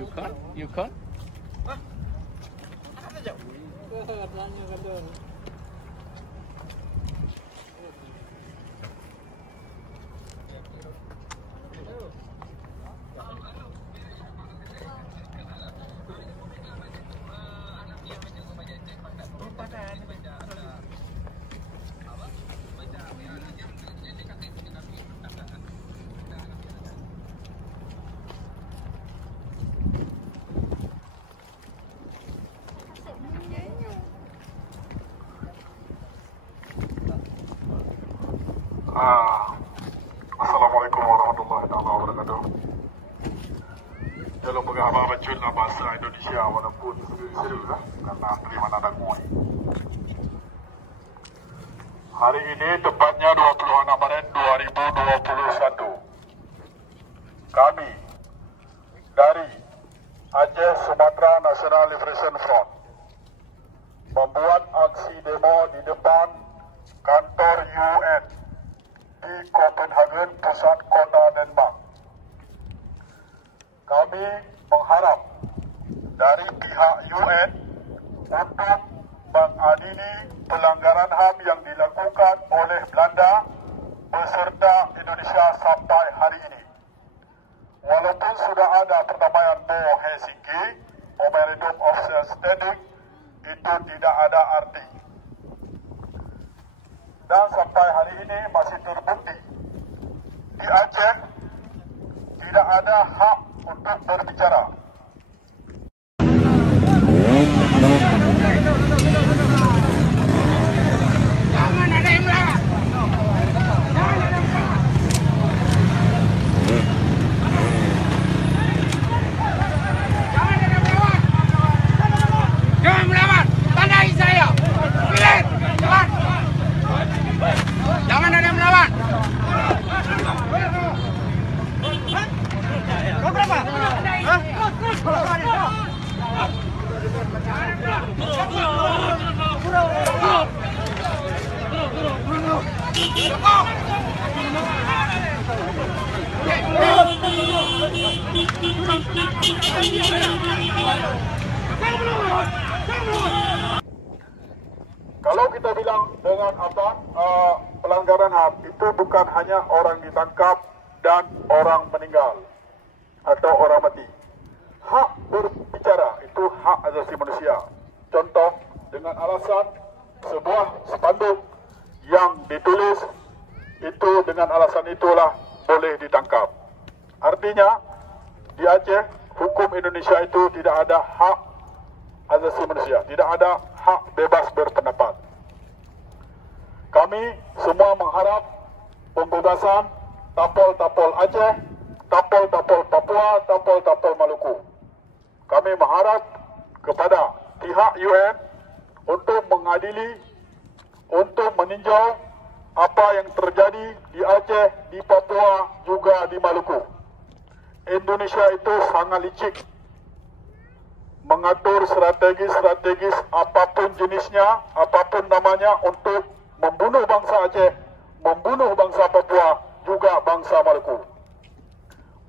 You can't? You can't? Assalamualaikum warahmatullahi wabarakatuh. Dalam pengabah bacul bahasa Indonesia walaupun seru lah karena terima nada ngoi. Hari ini tepatnya 26 Maret 2021. Kami dari Aceh Sumatra National Liberation Front membuat aksi demo di depan kantor UN di Copenhagen, pusat kota Denmark. Kami mengharap dari pihak UN untuk mengadili pelanggaran HAM yang dilakukan oleh Belanda beserta Indonesia sampai hari ini. Walaupun sudah ada perdamaian Bo Helsinki, Memorandum of Understanding, itu tidak ada arti. Dan sampai hari ini masih terbukti di Aceh tidak ada hak untuk berbicara. Jangan ada yang melawan. Jangan melawan. Tandai saya. Pilih. Jalan. Jangan ada yang melawan. Kau berapa? Hah? Kalau kita bilang dengan apa pelanggaran HAM itu bukan hanya orang ditangkap dan orang meninggal atau orang mati. Hak berbicara itu hak asasi manusia. Contoh dengan alasan sebuah spanduk yang ditulis itu dengan alasan itulah boleh ditangkap. Artinya di Aceh hukum Indonesia itu tidak ada hak asasi manusia, tidak ada hak bebas berpendapat. Kami semua mengharap pembebasan Tapol-Tapol Aceh, Tapol-Tapol Papua, Tapol-Tapol Maluku. Kami mengharap kepada pihak UN untuk mengadili, untuk meninjau apa yang terjadi di Aceh, di Papua, juga di Maluku. Indonesia itu sangat licik mengatur strategi-strategis apapun jenisnya, apapun namanya untuk membunuh bangsa Aceh, membunuh bangsa Papua, juga bangsa Maluku.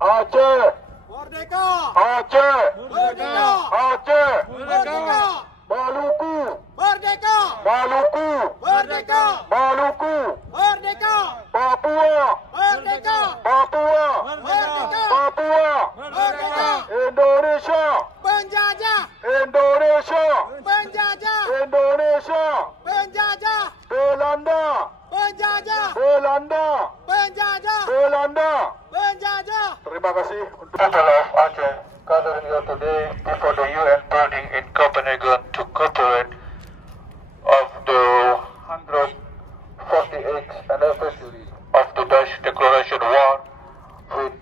Aceh merdeka! Aceh merdeka! Aceh merdeka! Maluku merdeka! Maluku merdeka! Maluku merdeka! Papua merdeka! Papua merdeka! Papua merdeka! Indonesia penjajah! Indonesia penjajah! Indonesia penjajah! Belanda penjajah! Belanda penjajah! Belanda penjajah! Terima kasih untuk People of Aceh gathering here today before the UN building in Copenhagen to commemorate of the 148th anniversary of the Dutch Declaration War with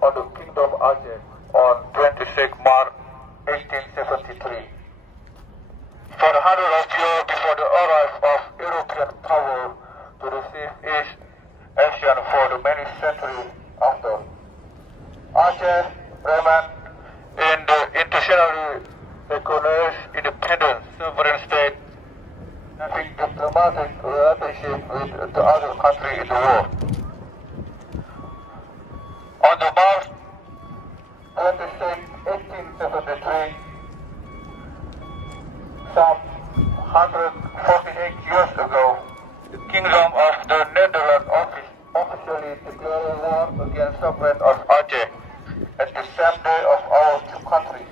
on the Kingdom of Acheh on 26 March 1873. For the 100 years before the arrival of European power to receive East Asian for the many centuries after, Aceh remained in the internationally recognized independent sovereign state, having diplomatic relationship with the other countries in the world. On the March 26, country some 148 years ago, the Kingdom of the Netherlands officially declared war against sovereign of Aceh at the same day of our two countries.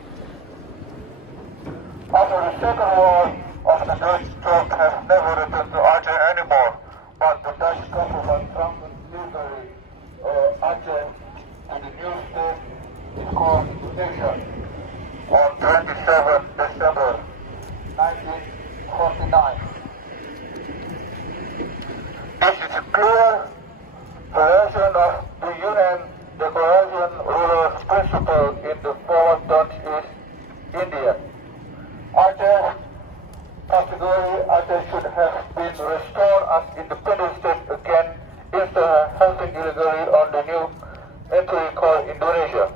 After the Second War of the Dutch troops have never returned to Aceh anymore, but the Dutch government transferred legally Aceh to the new state is called Indonesia on 27 December 1949. This is a clear violation of the UN Declaration Rulers Principle in the former Dutch East India. Aceh, category Aceh should have been restored as independent state again instead of housing illegally on the new entity called Indonesia.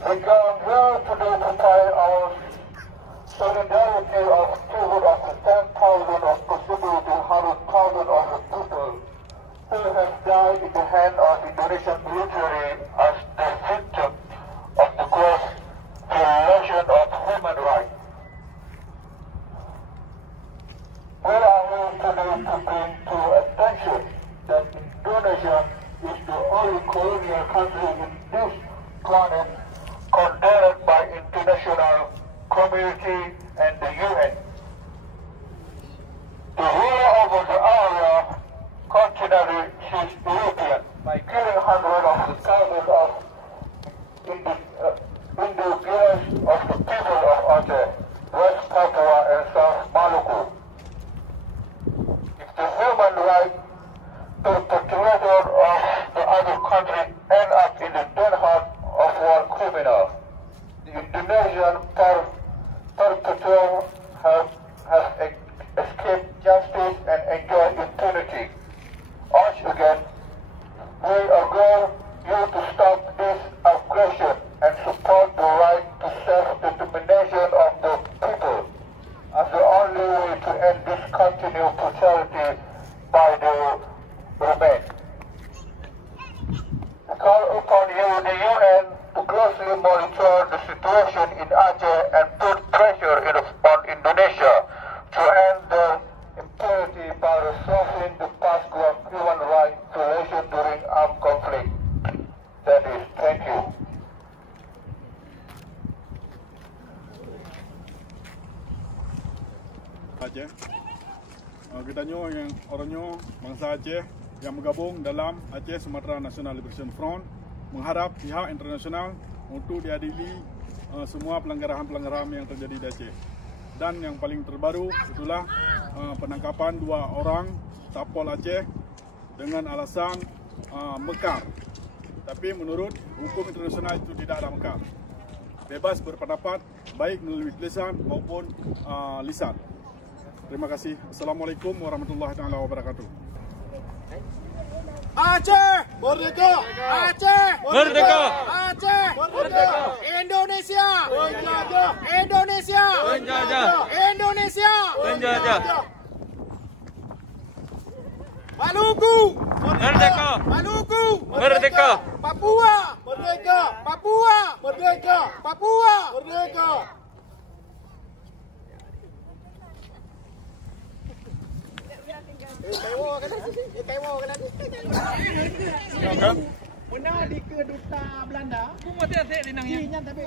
We come here today to find our solidarity of people of the 10,000 of possibility 100,000 of the people who have died in the hand of Indonesian military as the victim of the gross violation of human rights. We are here today to bring to attention that Indonesia is the only colonial country in this planet condemned by international community and the UN. The ruler over the area continually is European by killing hundreds of the thousands of indigenous of the people of Aceh, West Papua and South Maluku. If the human rights perpetrator of the other country end up in the den heart of war criminal, the Indonesian perpetrator have escaped justice and enjoyed impunity. Once again, we urge you to stop this aggression and support the right to self-determination of the people as the only way to end this continued brutality by the remain. We call upon you, the UN, to closely monitor the situation in Aceh and put pressure on Indonesia to end the impunity by resolving the past human rights violation during armed conflict. That is, thank you. Aceh, kitanya yang orangnya bangsa Aceh yang bergabung dalam Aceh Sumatra National Liberation Front mengharap pihak internasional untuk diadili semua pelanggaran-pelanggaran yang terjadi di Aceh. Dan yang paling terbaru itulah penangkapan 2 orang Tapol Aceh dengan alasan mekar. Tapi menurut hukum internasional itu tidak ada mekar. Bebas berpendapat baik melalui tulisan maupun lisan. Terima kasih. Assalamualaikum warahmatullahi wabarakatuh. Aceh merdeka! Aceh Merdeka! Aceh merdeka! Indonesia penjajah! Indonesia Penjajah! Indonesia Penjajah! Maluku Merdeka! Maluku Merdeka! Papua merdeka! Papua merdeka! Papua merdeka! Pernah di keduta Belanda. Tapi